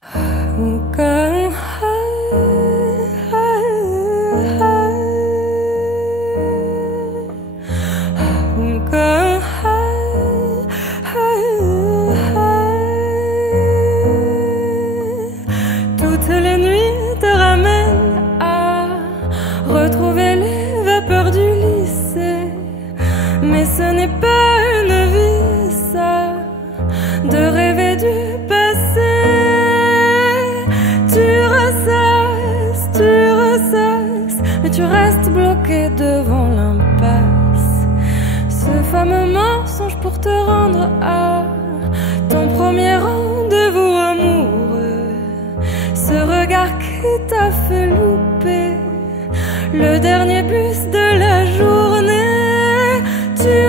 Toutes les nuits te ramènent à retrouver les vapeurs du lycée. Mais ce n'est pas une vie, ça, de rêver du passé. Tu ressasses, mais tu restes bloqué devant l'impasse. Ce fameux mensonge pour te rendre à ton premier rendez-vous amoureux. Ce regard qui t'a fait louper le dernier bus de la journée. Tu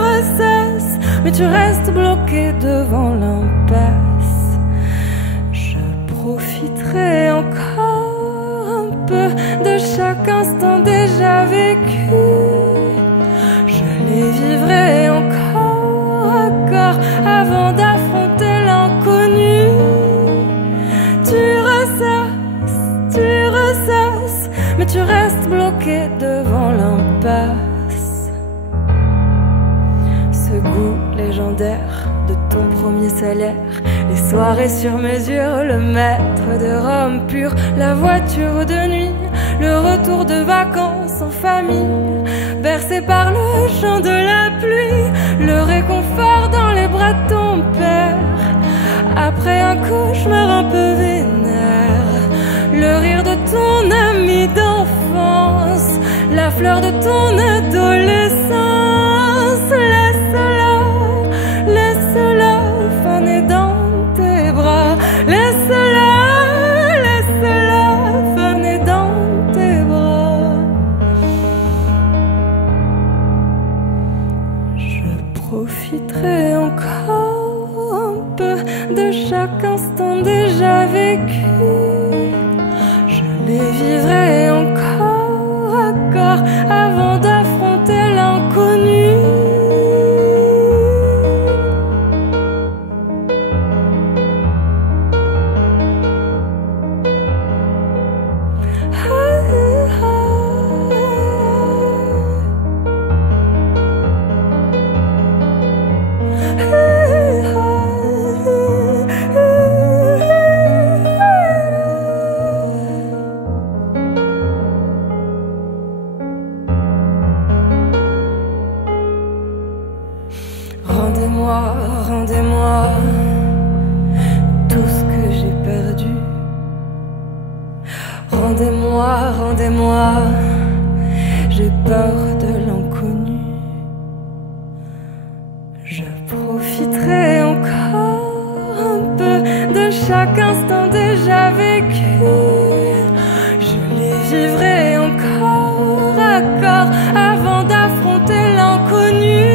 ressasses, mais tu restes bloqué devant l'impasse. Je profiterai encore un peu de chaque instant déjà vécu. Je les vivrai encore à corps avant d'affronter l'inconnu. Tu ressasses, mais tu restes bloqué devant l'impasse. Ce goût légendaire de ton premier salaire, les soirées sur mesure, le maître de rhum pur, la voiture de nuit, le retour de vacances en famille, bercé par le chant de la pluie, le réconfort dans les bras de ton père, après un cauchemar un peu vénère, le rire de ton ami d'enfance, la fleur de ton adolescence. Laisse-la faner dans tes bras. Laisse-la faner dans tes bras. Je profiterai encore un peu de chaque instant déjà vécu. Je les vivrai encore à corps avant d'affronter l'inconnu. Rendez-moi tout ce que j'ai perdu. Rendez-moi, j'ai peur de l'inconnu. Je profiterai encore un peu de chaque instant déjà vécu. Je les vivrai encore à corps avant d'affronter l'inconnu.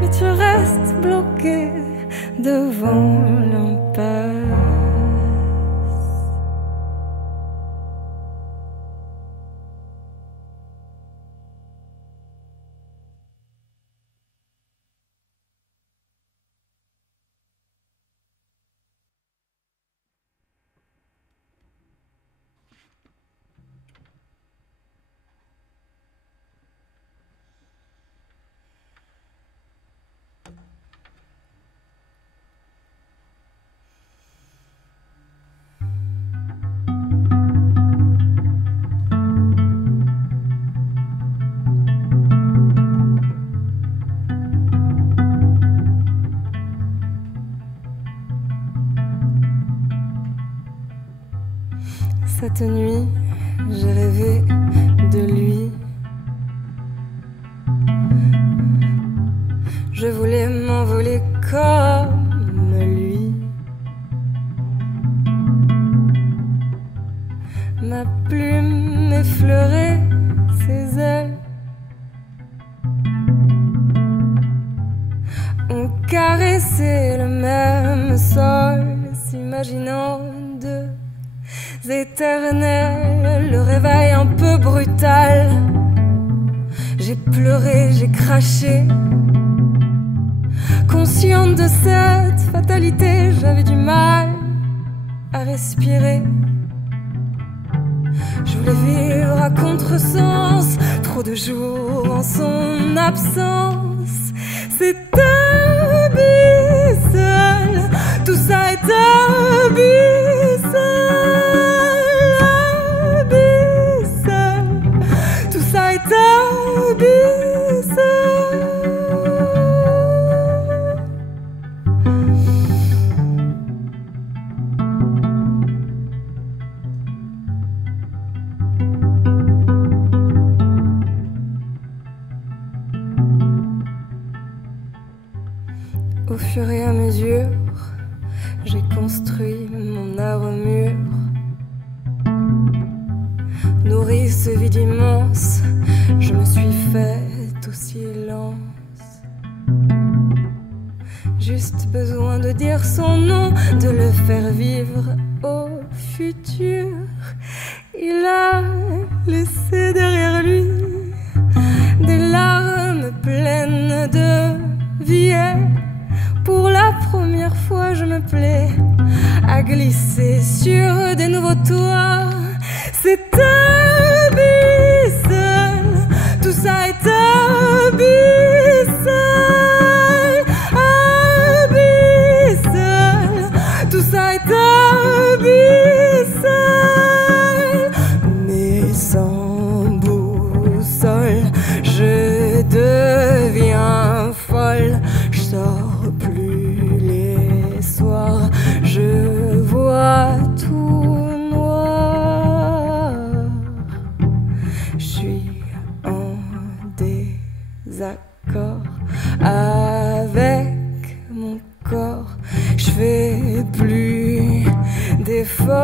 Mais tu restes bloqué devant l'impasse. Cette nuit, j'ai rêvé de lui. Je voulais m'envoler comme lui. Ma plume effleurait ses ailes. caresser le même sol, s'imaginant deux éternels. Le réveil un peu brutal, j'ai pleuré, j'ai craché. Consciente de cette fatalité, j'avais du mal à respirer. Je voulais vivre à contresens, trop de jours en son absence. C'est abyssal, tout ça est abyssal, abyssal, tout ça est abyssal. Au fur et à mesure, j'ai construit mon armure, nourri ce vide immense, je me suis faite au silence. Juste besoin de dire son nom, de le faire vivre au futur. Il a laissé derrière lui des larmes pleines de vie. Pour la première fois, je me plais à glisser sur des nouveaux toits. C'est abyssal, tout ça est abyssal, abyssal, tout ça est abyssal. Mais sans boussole, je deviens folle. Je sors plus les soirs, je vois tout noir. Je suis en désaccord avec mon corps. Je fais plus d'efforts.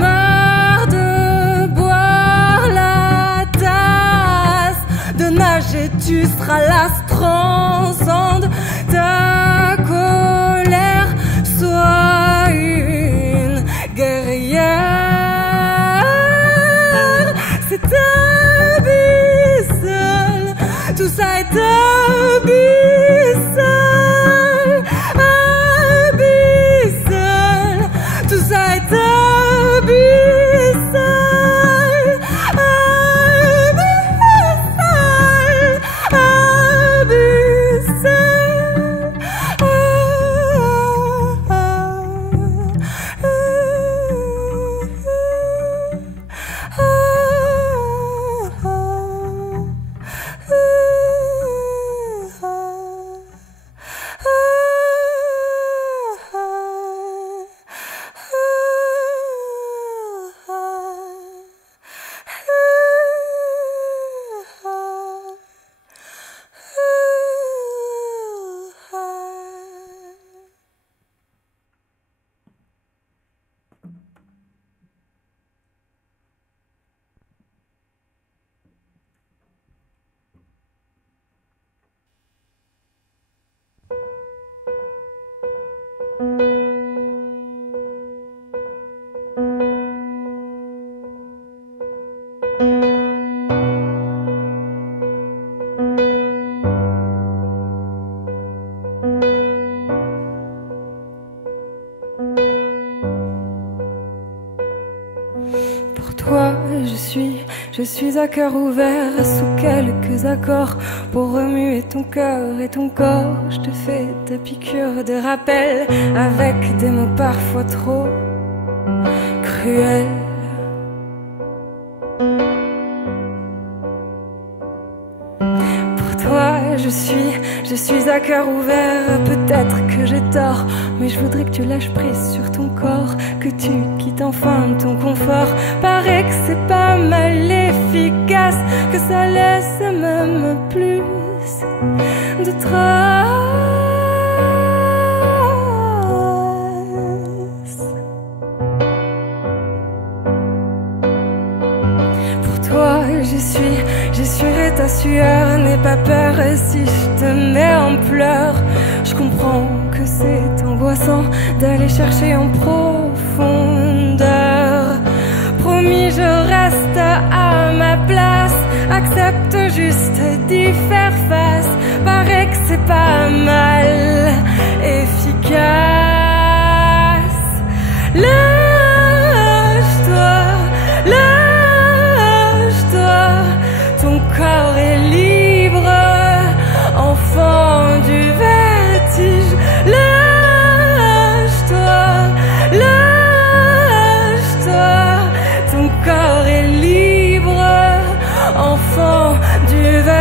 Marre de boire la tasse, de nager, tu seras là, transcende ta colère, sois une guerrière. C'est abyssal, tout ça est abyssal, abyssal, tout ça est abyssal, abyssal, Pour toi, je suis à cœur ouvert sous quelques accords pour remuer ton cœur et ton corps. Je te fais ta piqûre de rappel avec des mots parfois trop cruels. Pour toi, je suis à cœur ouvert. Peut-être que j'ai tort, mais je voudrais que tu lâches prise sur ton corps, que tu quittes enfin ton confort. Paraît que c'est pas mal efficace, que ça laisse même plus de traces. Pour toi, je suis, t'assurer cœur n'aie pas peur si je te mets en pleurs. Je comprends que c'est angoissant d'aller chercher en profondeur. Promis, je reste à ma place. Accepte juste d'y faire face. Paraît que c'est pas mal efficace. Lâche-toi, lâche-toi. Ton corps est libre, enfant du vertige. Lâche-toi, lâche-toi. Ton corps est libre, enfant du vertige.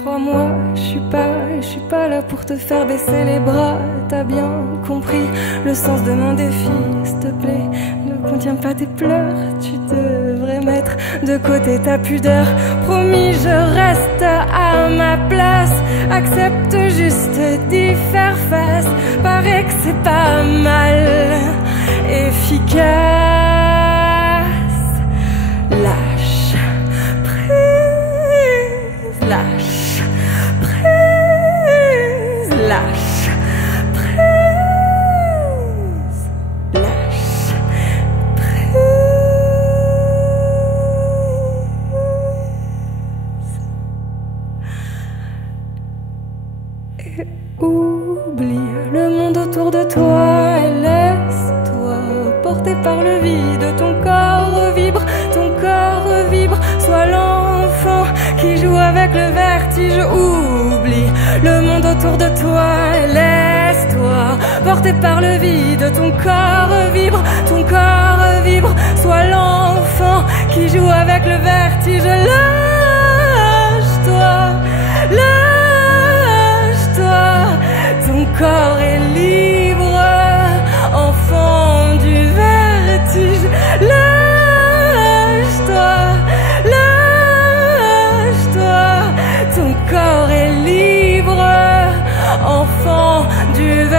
Crois-moi, je suis pas là pour te faire baisser les bras. T'as bien compris le sens de mon défi. S'il te plaît, ne contiens pas tes pleurs. Tu devrais mettre de côté ta pudeur. Promis, je reste à ma place. Accepte juste d'y faire face. Paraît que c'est pas mal efficace. Lâche prise, lâche prise, lâche prise, lâche prise. Et oublie le monde autour de toi et laisse-toi porter par le vide. Ton corps vibre, ton corps vibre. Sois l'enfant qui joue avec le vertige. Oublie le monde autour de toi et laisse-toi porter par le vide. Ton corps vibre, ton corps vibre. Sois l'enfant qui joue avec le vertige. Lâche-toi, lâche-toi. Ton corps est libre, enfant du vertige. Lâche-toi, lâche-toi. Ton corps est libre, enfant du vertige.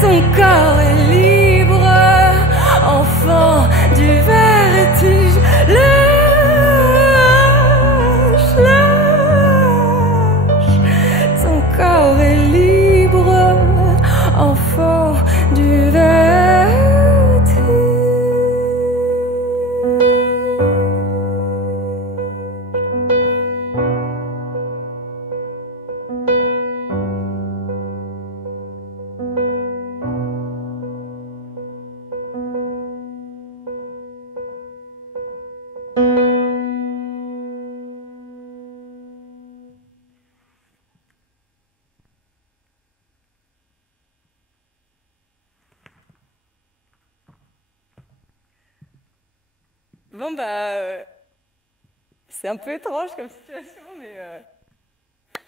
Ton corps est libre, enfant du vertige. Lâche, lâche. Ton corps est libre, enfant du vertige. Bon c'est un peu étrange comme situation, mais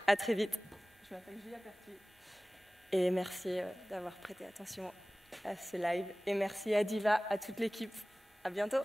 à très vite. Je m'appelle Julia Pertuis et merci d'avoir prêté attention à ce live et merci à Diva, à toute l'équipe. À bientôt.